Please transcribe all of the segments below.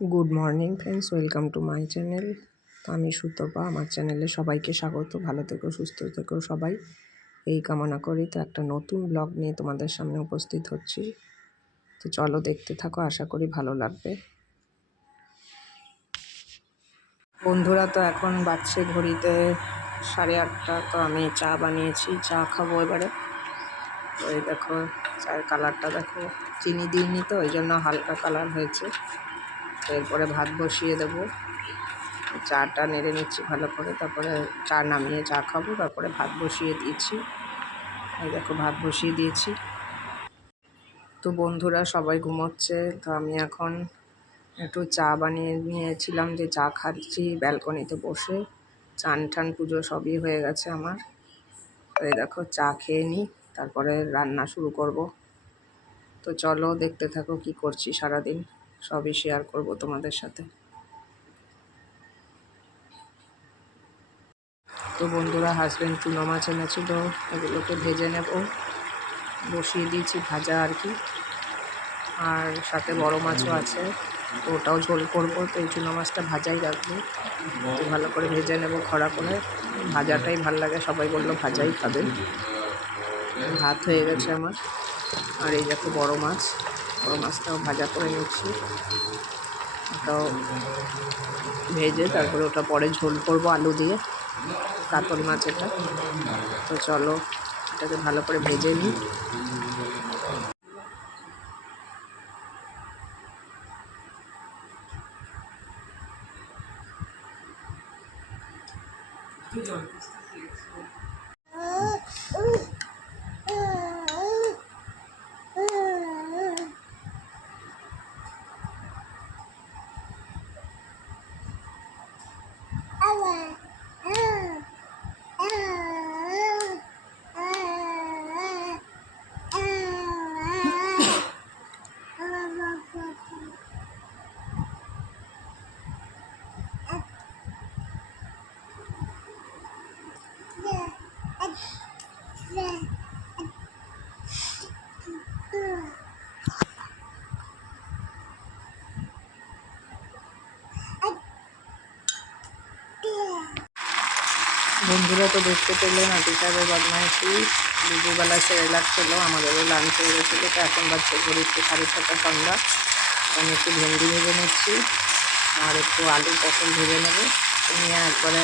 Good morning friends, welcome to my channel. তো আমি সুতপা, আমার চ্যানেলে সবাইকে স্বাগত। ভালো থেকো, সুস্থ থেকো সবাই, এই কামনা করি। তো একটা নতুন ব্লগ নিয়ে তোমাদের সামনে উপস্থিত হচ্ছি। তো চলো দেখতে থাকো, আশা করি ভালো লাগবে। বন্ধুরা, তো এখন বাজছে ঘড়িতে 8:30। তো আমি চা বানিয়েছি, চা খাবো এবারে। তো এই দেখো চায়ের কালারটা দেখো, চিনি দিইনি তো ওই জন্য হালকা কালার হয়েছে। তো এরপরে ভাত বসিয়ে দেবো, চাটা নেড়ে নিচ্ছি ভালো করে, তারপরে চা নামিয়ে চা খাবো। তারপরে ভাত বসিয়ে দিয়েছি, এই দেখো ভাত বসিয়ে দিয়েছি। তো বন্ধুরা সবাই ঘুমোচ্ছে, তো আমি এখন একটু চা বানিয়ে নিয়েছিলাম, যে চা খাচ্ছি ব্যালকনিতে বসে। চান ঠান পুজো সবই হয়ে গেছে আমার। তো এই দেখো চা খেয়ে নিই, তারপরে রান্না শুরু করব। তো চলো দেখতে থাকো কি করছি সারাদিন, সবই শেয়ার করব তোমাদের সাথে। তো বন্ধুরা, হাজব্যান্ড চুনো মাছ এনেছিল, এগুলোকে ভেজে নেব। বসিয়ে দিয়েছি ভাজা আর কি, আর সাথে বড় মাছও আছে, তো ওটাও ঝোল করবো। তো এই চুনো মাছটা ভাজাই রাখবো, তো ভালো করে ভেজে নেব খড়া করে। ভাজাটাই ভাল লাগে, সবাই বললো ভাজাই খাবে। ভাত হয়ে গেছে আমার, আর এই দেখো বড় মাছটাও ভাজা করে নিচ্ছি। ওটাও ভেজে তারপরে ওটা পরে ঝোল করবো আলু দিয়ে, কাতল মাছ এটা। তো চলো এটাকে ভালো করে ভেজে নিই। বন্ধুরা, তো দেখতে পেলে নাটি সাহেবের বদমাইশি। দুপুরবেলা সেরেলাক ছিল, আমাদেরও লাঞ্চ হয়ে গেছিলো। তো এখন বাচ্চা ঘড়িতে 6:30 সন্ধ্যা। আমি একটু ভেন্ডি ভেজে নিচ্ছি, আর একটু আলু পটল ভেজে নেবো। নিয়ে একবারে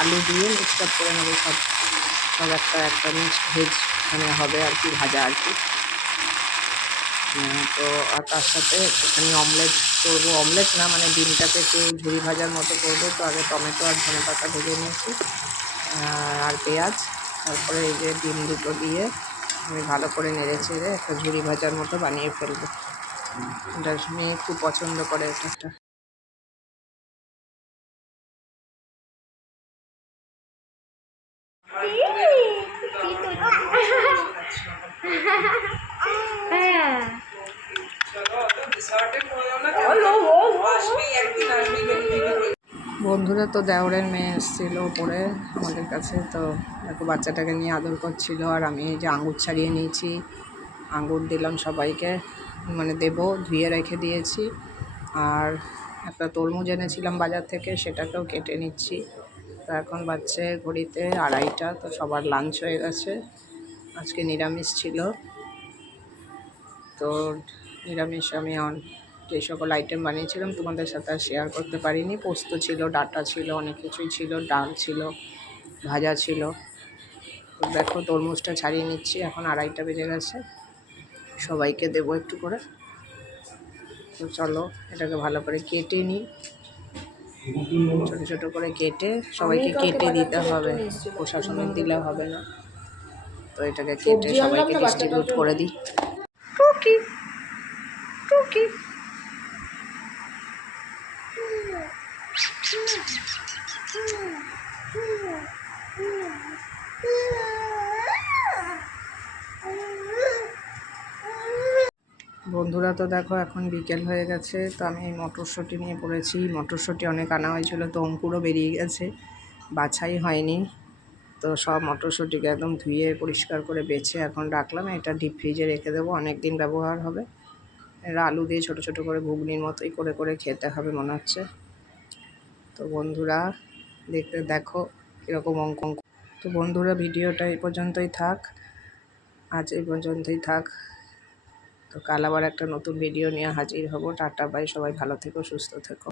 আলু দিয়ে মিক্সড করে নেবো, সব সব একটা মিক্সড ভেজ মানে হবে আর কি, ভাজা আর কি। তো আর তার সাথে একটুখানি অমলেট করবো, অমলেট না মানে ডিমটাকে একটু ঝুড়ি ভাজার মতো করবো। তো আগে টমেটো আর ধনেপাতা ভেজে নিয়েছি, আর পেঁয়াজ। তারপরে এই যে ডিম দুটো দিয়ে আমি ভালো করে নেড়ে চেড়ে একটা ঝুড়ি ভাজার মতো বানিয়ে ফেলবো। এটা মেয়ে খুব পছন্দ করে এটা। বন্ধুরা, তো দেওরের মেয়ে এসেছিলো ওপরে আমাদের কাছে। তো দেখো বাচ্চাটাকে নিয়ে আদর করছিল, আর আমি এই যে আঙুর ছাড়িয়ে নিয়েছি, আঙুর দিলাম সবাইকে, মানে দেবো, ধুয়ে রেখে দিয়েছি। আর একটা তরমুজ এনেছিলাম বাজার থেকে, সেটাকেও কেটে নিচ্ছি। তো এখন বাচ্চা ঘড়িতে 2:30। তো সবার লাঞ্চ হয়ে গেছে, আজকে নিরামিষ ছিল। তো নিরামিষ আমি যে সকল আইটেম বানিয়েছিলাম তোমাদের সাথে আর শেয়ার করতে পারিনি। পোস্ত ছিল, ডাঁটা ছিল, অনেক কিছুই ছিল, ডাল ছিল, ভাজা ছিল। তো দেখো তরমুজটা ছাড়িয়ে নিচ্ছি, এখন 2:30 বেজে গেছে, সবাইকে দেবো একটু করে। তো চলো এটাকে ভালো করে কেটে নিই, ছোটো ছোটো করে কেটে সবাইকে কেটে দিতে হবে, প্রশাসনের দিলে হবে না। তো এটাকে কেটে সবাইকে ডিস্ট্রিবিউট করে দিই। টুকি টুকি বন্ধুরা, তো দেখো এখন বিকেল হয়ে গেছে। তো আমি মটরশুঁটি নিয়ে পড়েছি, মটরশুঁটি অনেক আনা হয়েছিল, তো অঙ্কুরও বেরিয়ে গেছে, বাছাই হয়নি। তো সব মটরশুঁটিকে একদম ধুয়ে পরিষ্কার করে বেছে এখন রাখলাম। এটা ডিপ ফ্রিজে রেখে দেবো, অনেক দিন ব্যবহার হবে। এর আলু দিয়ে ছোট ছোট করে ঘুগনির মতোই করে করে খেতে হবে মনে হচ্ছে। তো বন্ধুরা দেখো কীরকম অঙ্ক। তো বন্ধুরা ভিডিওটা এই পর্যন্তই থাক, আজ এই পর্যন্তই থাক। তো কাল আবার একটা নতুন ভিডিও নিয়ে হাজির হব। টাটা বাই, সবাই ভালো থেকো, সুস্থ থেকো।